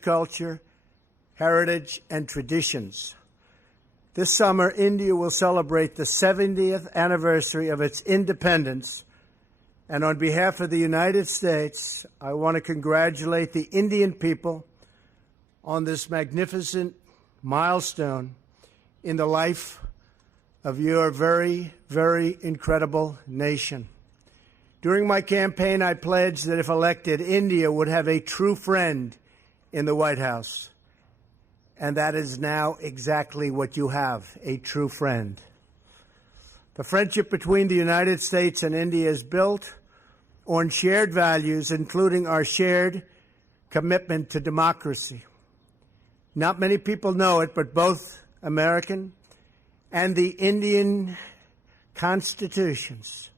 rich culture, heritage, and traditions. This summer, India will celebrate the 70th anniversary of its independence, and on behalf of the United States, I want to congratulate the Indian people on this magnificent milestone in the life of your very, very incredible nation. During my campaign, I pledged that if elected, India would have a true friend in the White House. And that is now exactly what you have, a true friend. The friendship between the United States and India is built on shared values, including our shared commitment to democracy. Not many people know it, but both American and the Indian constitutions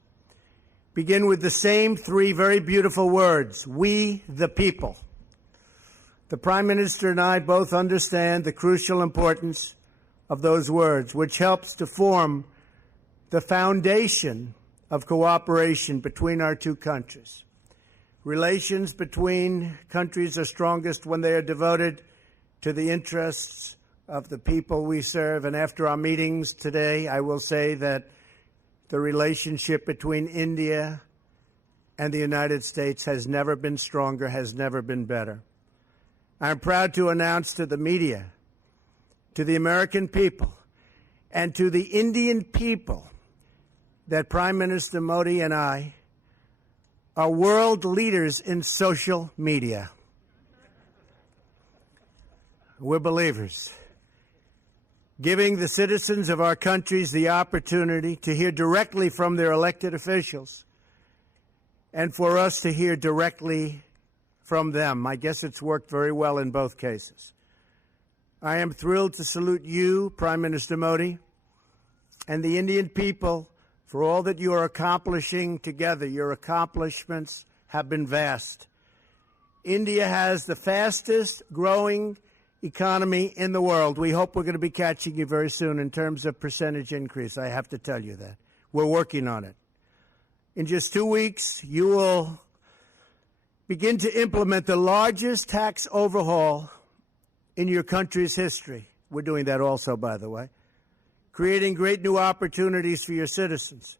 begin with the same three very beautiful words: we the people. The Prime Minister and I both understand the crucial importance of those words, which helps to form the foundation of cooperation between our two countries. Relations between countries are strongest when they are devoted to the interests of the people we serve. And after our meetings today, I will say that the relationship between India and the United States has never been stronger, has never been better. I'm proud to announce to the media, to the American people, and to the Indian people that Prime Minister Modi and I are world leaders in social media. We're believers, giving the citizens of our countries the opportunity to hear directly from their elected officials and for us to hear directly from them. I guess it's worked very well in both cases. I am thrilled to salute you, Prime Minister Modi, and the Indian people for all that you are accomplishing together. Your accomplishments have been vast. India has the fastest growing economy in the world. We hope we're going to be catching you very soon in terms of percentage increase. I have to tell you that. We're working on it. In just 2 weeks, you will begin to implement the largest tax overhaul in your country's history. We're doing that also, by the way, creating great new opportunities for your citizens.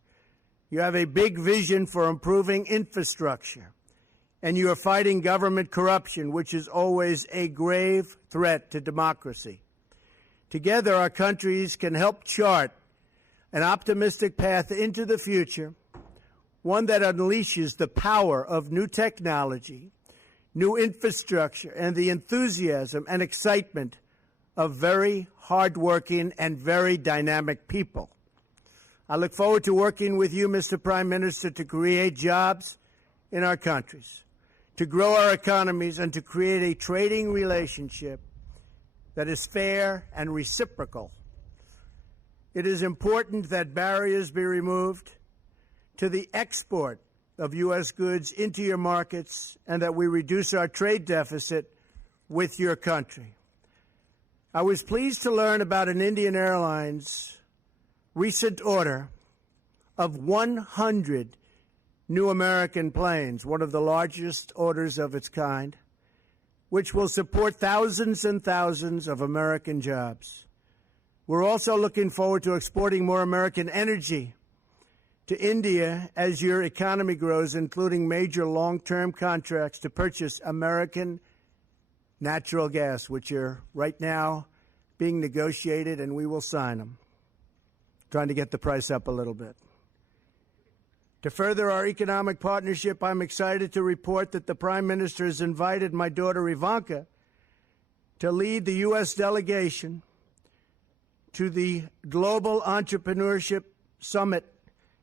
You have a big vision for improving infrastructure, and you are fighting government corruption, which is always a grave threat to democracy. Together, our countries can help chart an optimistic path into the future, one that unleashes the power of new technology, new infrastructure, and the enthusiasm and excitement of very hardworking and very dynamic people. I look forward to working with you, Mr. Prime Minister, to create jobs in our countries, to grow our economies, and to create a trading relationship that is fair and reciprocal. It is important that barriers be removed to the export of U.S. goods into your markets and that we reduce our trade deficit with your country. I was pleased to learn about an Indian Airlines recent order of 100 new American planes, one of the largest orders of its kind, which will support thousands and thousands of American jobs. We're also looking forward to exporting more American energy to India as your economy grows, including major long-term contracts to purchase American natural gas, which are right now being negotiated, and we will sign them, trying to get the price up a little bit. To further our economic partnership, I'm excited to report that the Prime Minister has invited my daughter Ivanka to lead the U.S. delegation to the Global Entrepreneurship Summit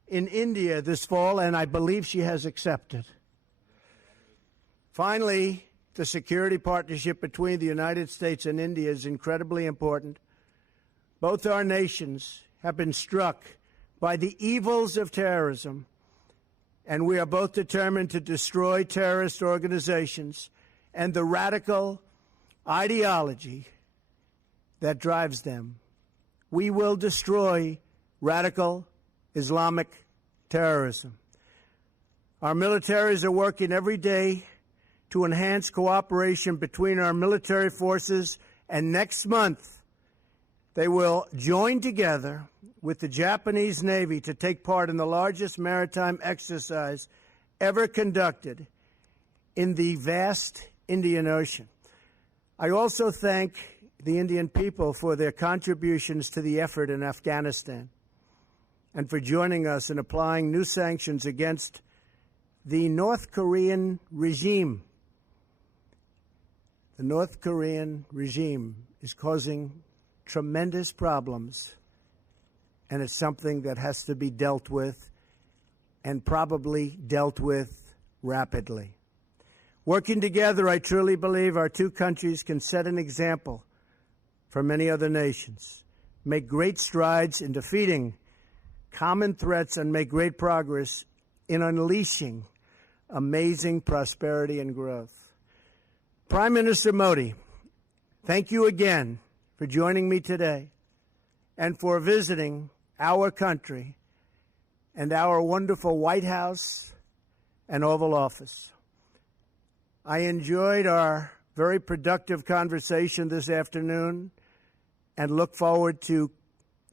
in India this fall, and I believe she has accepted. Finally, the security partnership between the United States and India is incredibly important. Both our nations have been struck by the evils of terrorism, and we are both determined to destroy terrorist organizations and the radical ideology that drives them. We will destroy radical Islamic terrorism. Our militaries are working every day to enhance cooperation between our military forces, and next month they will join together with the Japanese Navy to take part in the largest maritime exercise ever conducted in the vast Indian Ocean. I also thank the Indian people for their contributions to the effort in Afghanistan and for joining us in applying new sanctions against the North Korean regime. The North Korean regime is causing tremendous problems, and it's something that has to be dealt with, and probably dealt with rapidly. Working together, I truly believe our two countries can set an example for many other nations, make great strides in defeating common threats, and make great progress in unleashing amazing prosperity and growth. Prime Minister Modi, thank you again for joining me today and for visiting our country and our wonderful White House and Oval Office. I enjoyed our very productive conversation this afternoon and look forward to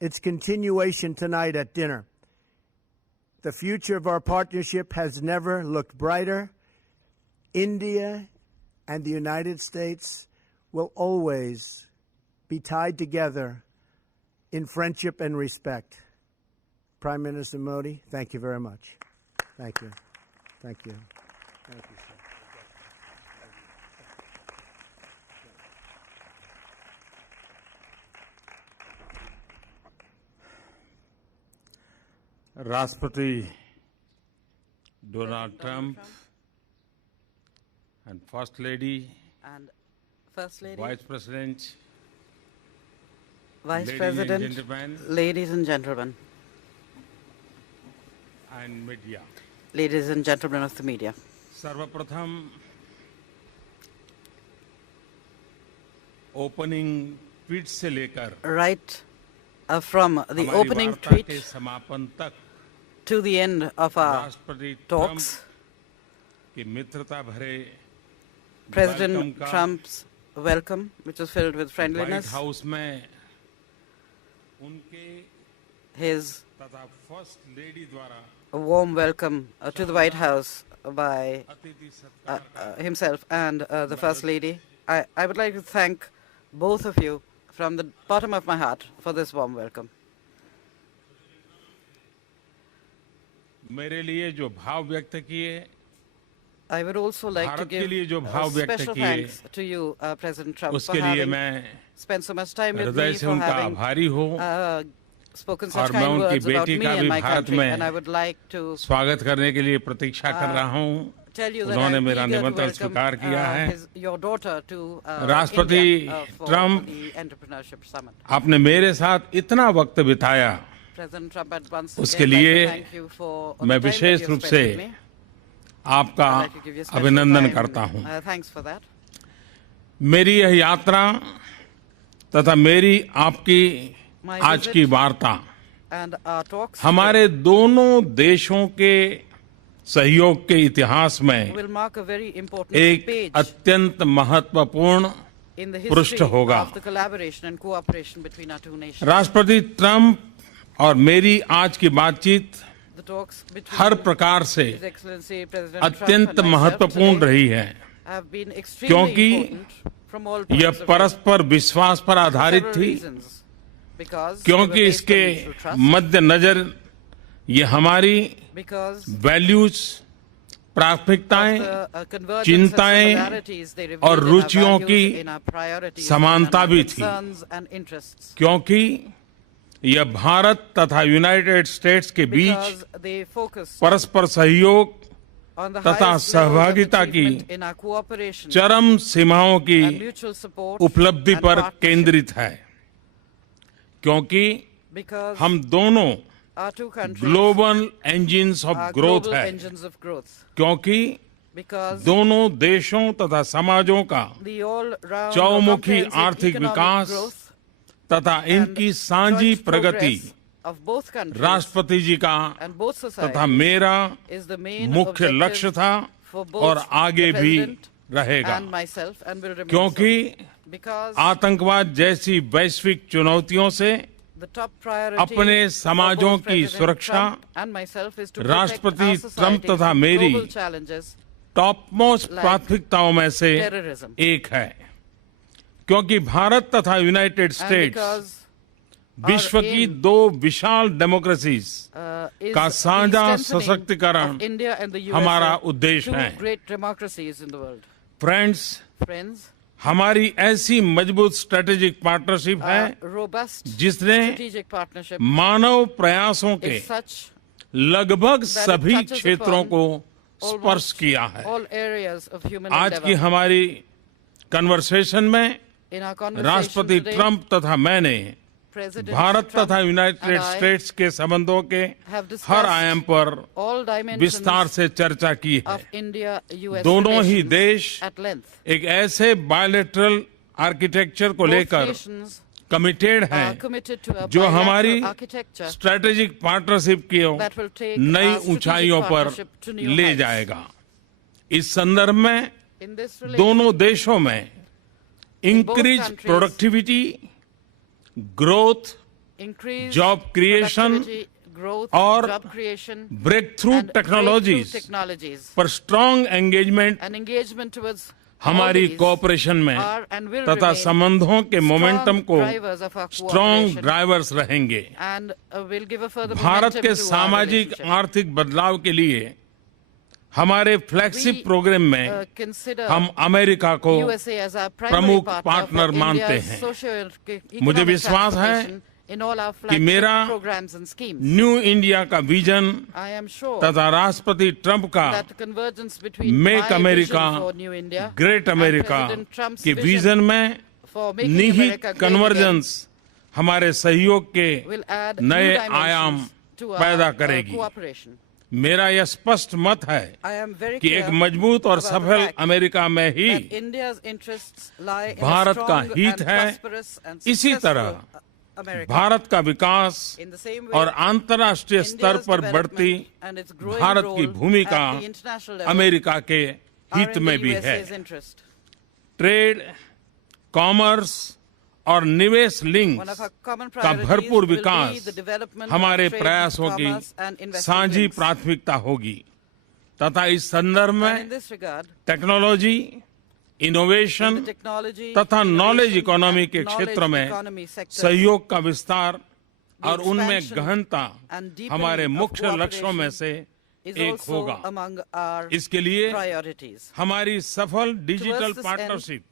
its continuation tonight at dinner. The future of our partnership has never looked brighter. India and the United States will always be tied together in friendship and respect. Prime Minister Modi, thank you very much. Thank you. Thank you. Thank you, sir. राष्ट्रपति Donald Trump and First Lady, Vice President, Vice President, ladies and gentlemen, and media. Ladies and gentlemen of the media. सर्वप्रथम opening tweet से लेकर right from the हमारी opening वार्ता tweet के समापन तक to the end of our राष्ट्रपति talks, की मित्रता भरे President Trump's welcome, which was filled with white friendliness, house में उनके his तथा फर्स्ट लेडी द्वारा a warm welcome to the White House by अतिथि सत्कार himself and the First Lady. I would like to thank both of you from the bottom of my heart for this warm welcome. मेरे लिए जो भाव व्यक्त किए I would also like to Bharat के लिए give जो भाव व्यक्त special किए thanks to you, President Trump, for उसके लिए having मैं spent so much time with हृदय me, से for उनका having आभारी हूँ spoken और such मैं kind उनकी words about बेटी me का and भी my भारत country. में And I would like to स्वागत करने के लिए प्रतीक्षा कर रहा हूँ tell you that उन्होंने I'm मेरा eager to निमंत्रण welcome स्वीकार किया है your daughter to राष्ट्रपति India for Trump the Entrepreneurship Summit. आपने मेरे साथ इतना वक्त बिताया President Trump, I'd once उसके again like लिए to thank you for all मैं the time that wishes you रूप have से spent with me. आपका I'd like to give you special अभिनंदन time. करता हूँ Thanks for that. मेरी यह यात्रा तथा मेरी आपकी My आज visit की वार्ता and our talks हमारे दोनों देशों के सहयोग के इतिहास में will mark a very important एक page अत्यंत महत्वपूर्ण in the पृष्ठ history होगा of the collaboration and cooperation between our two nations. राष्ट्रपति ट्रंप और मेरी आज की बातचीत The talks between हर प्रकार से His Excellency President Trump अत्यंत and myself महत्वपूर्ण today रही है have been extremely क्योंकि important from all points यह of view. परस्पर विश्वास पर For आधारित several थी reasons. Because they क्योंकि were based इसके on mutual trust, मद्देनजर ये हमारी because वैल्यूज of प्राथमिकताएं the convergence and चिंताएं similarities they revealed और in our रुचियों values, की in our priorities, समानता and भी our थी concerns and interests. क्योंकि यह भारत तथा यूनाइटेड स्टेट्स के बीच Because they focus परस्पर सहयोग on the तथा highest levels of सहभागिता की achievement in our cooperation चरम सीमाओं की and mutual support उपलब्धि and पर partnership. केंद्रित है क्योंकि Because हम दोनों our two countries global engines of are growth global है engines of growth. क्योंकि Because दोनों देशों तथा समाजों का the all-round चौमुखी comprehensive आर्थिक economic विकास growth तथा and इनकी साझी joint Pragati progress of both countries राष्ट्रपति जी का and both तथा societies मेरा is the main मुख्य objective लक्ष्य था for both और आगे the भी President रहेगा, and myself and will remain क्योंकि so. Because आतंकवाद जैसी वैश्विक चुनौतियों से the top priority अपने for समाजों both की President सुरक्षा Trump and myself is to protect राष्ट्रपति our ट्रंप societies तथा from मेरी global challenges top most like प्राथमिकताओं में से terrorism. एक है, क्योंकि भारत तथा यूनाइटेड And स्टेट्स because विश्व की aim, दो विशाल डेमोक्रेसीज is का the साझा strengthening सशक्तिकरण of India and the हमारा USA, उद्देश्य two है। great democracies in the world. Friends, Friends, हमारी ऐसी मजबूत स्ट्रेटेजिक पार्टनरशिप है robust जिसने strategic partnership मानव प्रयासों के is such लगभग that it सभी touches क्षेत्रों upon को स्पर्श almost किया है। all areas of human आज की endeavor. हमारी कन्वर्सेशन में In our conversation राष्ट्रपति today, ट्रंप तथा मैंने President भारत Trump तथा यूनाइटेड and I स्टेट्स के संबंधों के have discussed हर आयाम पर all dimensions विस्तार से चर्चा की है। of India-US दोनों ही relations देश at length. एक ऐसे बायोलेटरल आर्किटेक्चर को Both लेकर nations कमिटेड are हैं committed to a जो bilateral हमारी architecture स्ट्रेटेजिक पार्टनरशिप की that will take नई our strategic ऊंचाइयों पर partnership to new ले heights. जाएगा। इस संदर्भ में In this relation, दोनों देशों में increase countries, productivity, growth, increase job creation productivity, growth, और job creation, breakthrough and breakthrough technologies technologies पर strong engagement and engagement towards हमारी all these कोऑपरेशन में are and will तथा remain संबंधों के मोमेंटम को drivers of our strong cooperation drivers रहेंगे। and will give a further Bharat momentum के to our सामाजिक relationship. आर्थिक बदलाव के लिए हमारे फ्लैगशिप We, प्रोग्राम में consider हम अमेरिका को USA as our primary प्रमुख partner पार्टनर for मानते India's हैं। socio-economic मुझे विश्वास है transformation in all our कि मेरा flagship programs and schemes. New India का विजन I am sure तथा राष्ट्रपति ट्रंप का that the convergence between make my America vision for New India great and America President Trump's के vision vision में for making निहित America great convergence हमारे सहयोग के again will add नए new dimensions आयाम to our पैदा करेगी। cooperation. मेरा यह स्पष्ट मत है I am very कि clear एक मजबूत और about the सफल fact अमेरिका में ही that India's interests lie in a Bharat का strong हित and है। prosperous and इसी तरह successful America. भारत का विकास In the same way, और अंतर्राष्ट्रीय स्तर India's पर बढ़ती development and its growing Bharat की role भूमिका at the international level America के are हित in में the भी USA's है। interest. ट्रेड, कॉमर्स और निवेश link One of our common का priorities भरपूर will be Vikas the development हमारे of trade, प्रयासों commerce की and investment साझी links. प्राथमिकता होगी तथा इस संदर्भ And in में this regard, technology, in innovation the technology, तथा नॉलेज innovation इकोनॉमी and के knowledge क्षेत्र में economy sectors, सहयोग का विस्तार the और उनमें expansion गहनता and deepening हमारे of मुख्य लक्ष्यों में से is एक also होगा। among our इसके लिए priorities. हमारी सफल digital Towards this end, partnership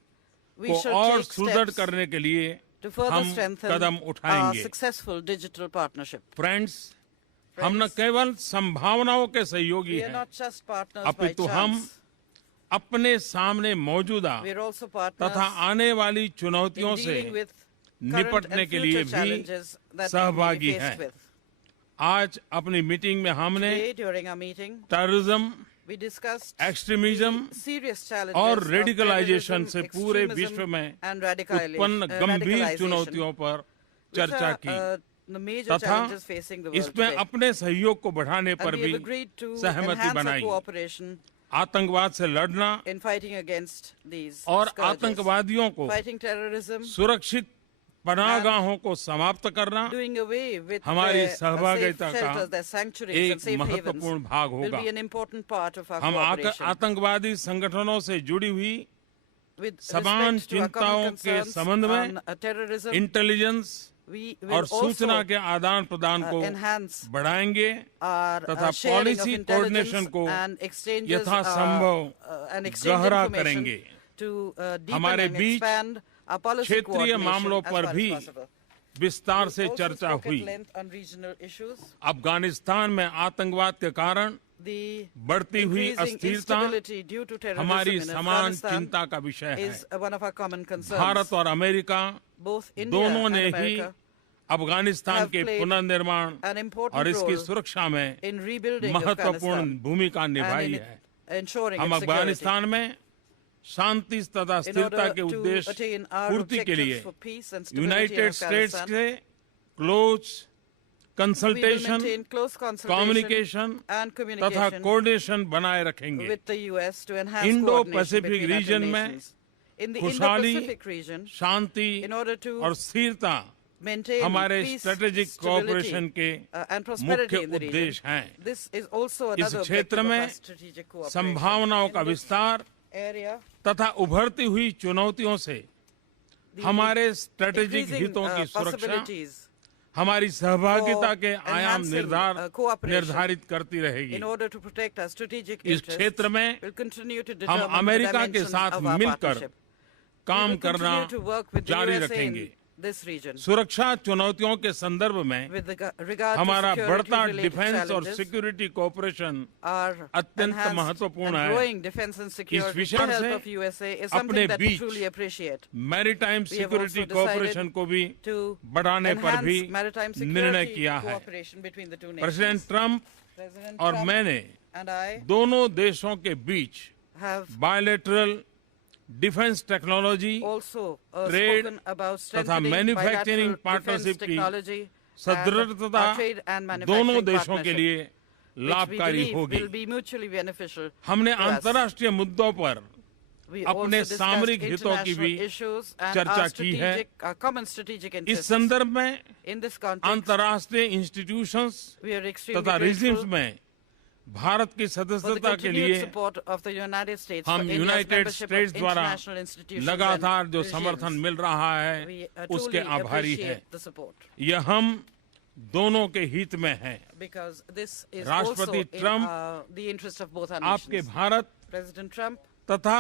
We को shall और take सुदृढ़ steps करने के लिए to further हम strengthen कदम our उठाएंगे। successful digital partnership. फ्रेंड्स, हम न केवल संभावनाओं के सहयोगी We are हैं, not just partners by अपितु हम chance. अपने सामने मौजूदा We are also partners तथा आने वाली in चुनौतियों से dealing with current निपटने and के लिए future भी challenges that we may सहभागी be faced हैं। with. आज अपनी मीटिंग में हमने Today, during our meeting, terrorism, we discussed extremism the serious challenges और of रेडिकलाइजेशन terrorism, से पूरे extremism विश्व में and उत्पन्न गंभीर radicalization, चुनौतियों पर which चर्चा are, की the major तथा challenges facing the world इसमें today. अपने सहयोग को बढ़ाने And पर we भी have agreed to सहमति enhance our बनाई। cooperation आतंकवाद से लड़ना in fighting against these और scourges. आतंकवादियों को Fighting terrorism, सुरक्षित पनाहगाहों को समाप्त करना doing away with हमारी their safe सहभागिता का shelters, their sanctuaries एक and safe havens महत्वपूर्ण भाग will होगा। be an important part of our हम cooperation. आतंकवादी संगठनों से जुड़ी हुई With समान respect to our common चिंताओं के concerns संबंध में on terrorism, intelligence we will और सूचना also के आदान प्रदान को enhance बढ़ाएंगे our तथा sharing of policy intelligence coordination को and exchanges यथासंभव and exchange गहरा information करेंगे। to deepen हमारे and beach expand our policy क्षेत्रीय coordination मामलों as पर far as भी possible. विस्तार We से also चर्चा spoke at हुई। length on regional issues. Afghanistan में आतंकवाद के कारण The बढ़ती हुई increasing अस्थिरता instability due to terrorism हमारी in समान Afghanistan चिंता का विषय है। is one of our common concerns. Bharat और अमेरिका Both India दोनों and ने ही America अफगानिस्तान have के played पुनर्निर्माण an important और इसकी role सुरक्षा में in rebuilding महत्वपूर्ण Afghanistan भूमिका and निभाई in है। ensuring हम its security. अफगानिस्तान में शांति तथा In स्थिरता order के to उद्देश्य attain our पूर्ति के objectives लिए for peace and stability in United States Afghanistan, के close consultation, maintain close consultation communication and तथा communication कोऑर्डिनेशन बनाए रखेंगे। with the US to enhance Indo coordination Pacific between our two region में nations. In the खुशहाली, Indo-Pacific region, Shanti in order to और स्थिरता maintain हमारे peace, strategic stability, cooperation के and prosperity मुख्य in the region. उद्देश्य हैं। This is also इस another क्षेत्र objective of में our strategic cooperation. संभावनाओं का In this विस्तार area, तथा उभरती हुई चुनौतियों से the हमारे स्ट्रेटेजिक increasing, हितों की सुरक्षा possibilities हमारी सहभागिता के for आयाम enhancing, cooperation निर्धारित करती रहेगी। in order to protect our strategic इस interests, क्षेत्र में will continue to हम determine the अमेरिका के dimensions साथ of our मिलकर partnership. We काम will करना continue to work with the जारी USA रखेंगे। in this region. सुरक्षा चुनौतियों के संदर्भ में With regard to हमारा बढ़ता security-related डिफेंस और challenges, सिक्योरिटी कोऑपरेशन our अत्यंत enhanced महत्वपूर्ण and है। growing defense and security विषय with the से help of USA is अपने something that we beach truly appreciate. Maritime We have security also cooperation decided को भी to बढ़ाने पर भी enhance maritime निर्णय security किया है। cooperation between the two president nations. Trump President और Trump मैंने and I दोनों देशों के बीच have bilateral defence technology also trade spoken about तथा strengthening manufacturing bilateral defense partnership की technology and सदृढ़ता trade and दोनों manufacturing देशों के partnership, लिए which we लाभकारी believe होगी। will be mutually beneficial हमने to us. अंतर्राष्ट्रीय मुद्दों पर We अपने also discussed सामरिक हितों की भी international issues and चर्चा our की है। our common strategic इस interests. संदर्भ में In this context, अंतर्राष्ट्रीय इंस्टीट्यूशंस we are extremely तथा रिजिम्स grateful में भारत की for the सदस्यता के continued लिए support of the United States हम for India's United membership states of द्वारा international institutions लगातार and जो regimes. समर्थन मिल रहा है We उसके truly आभारी हैं। appreciate the support यह हम दोनों के हित में है। because this is also राष्ट्रपति in Trump the interest of both our आपके nations. भारत President Trump, तथा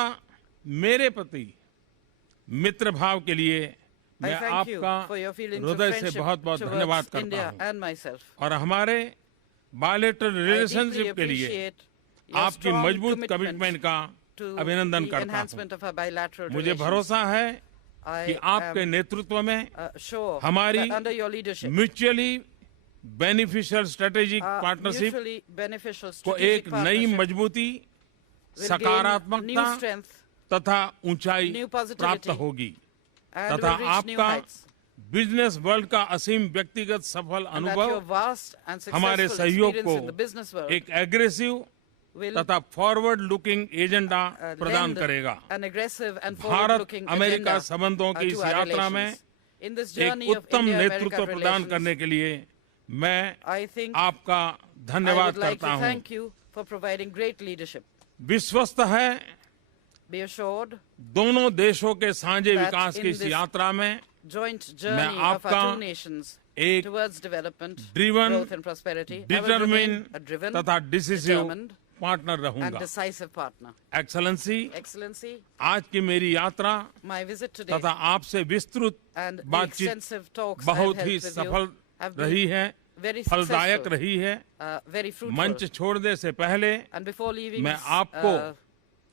मेरे प्रति मित्र भाव के लिए I मैं thank you आपका for your feelings of हृदय से friendship बहुत बहुत धन्यवाद towards करता India हूँ and myself. और हमारे बायलैटरल I deeply रिलेशनशिप के लिए appreciate your आपकी strong मजबूत कमिटमेंट का to अभिनंदन the करता हूँ। enhancement of our bilateral मुझे relations. भरोसा है I कि आपके am नेतृत्व में sure हमारी that under your leadership, mutually beneficial strategic our partnership mutually beneficial को strategic एक नई partnership मजबूती, will gain सकारात्मकता new strength तथा ऊंचाई new प्राप्त positivity होगी and तथा will reach new आपका heights. बिजनेस वर्ल्ड का असीम व्यक्तिगत सफल And that your अनुभव vast and हमारे successful सहयोग experience को in the business world एक एग्रेसिव will तथा फॉरवर्ड लुकिंग एजेंडा प्रदान lend करेगा। an aggressive and Bharat forward-looking America agenda संबंधों की to इस our यात्रा में relations. In this एक journey of उत्तम India-America नेतृत्व प्रदान relations, करने के लिए मैं I think आपका I धन्यवाद would like करता to हूँ। thank you for providing great leadership. विश्वस्त है Be assured, दोनों देशों के साझे that विकास in की इस this यात्रा में joint journey of our आपका two nations एक towards development, driven, growth and prosperity, I will remain determine a driven, तथा डिसिसिव determined पार्टनर and रहूंगा। decisive partner. एक्सेलेंसी, Excellency, आज की मेरी यात्रा my visit today तथा आपसे विस्तृत and the बातचीत extensive talks I've बहुत held ही with सफल you have रही been है, very फलदायक successful, रही है। very fruitful. मंच छोड़ने से पहले And before leaving मैं this, आपको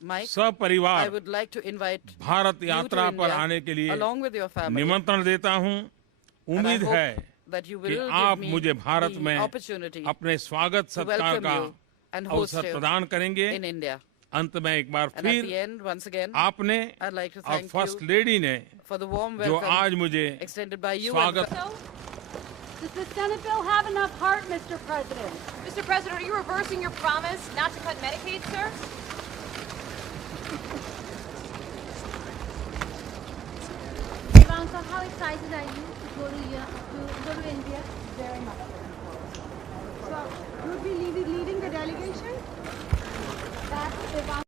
Mike, I सपरिवार would like to invite Bharat you to यात्रा पर India आने के लिए along with your family. निमंत्रण देता हूँ। And I उम्मीद hope है that you कि will आप give me मुझे भारत the में opportunity अपने स्वागत to सत्कार welcome का you and host अवसर you प्रदान करेंगे। in India. अंत में एक बार And at the फिर end, once again, आपने I'd like to और thank फर्स्ट you लेडी ने for the warm जो welcome आज मुझे extended by you. स्वागत And Does the Senate bill have enough heart, Mr. President? Mr. President, are you reversing your promise not to cut Medicaid, sir? Ivanka, how excited are you to go to India? Very much. So, you would be leading the delegation? That's Ivanka.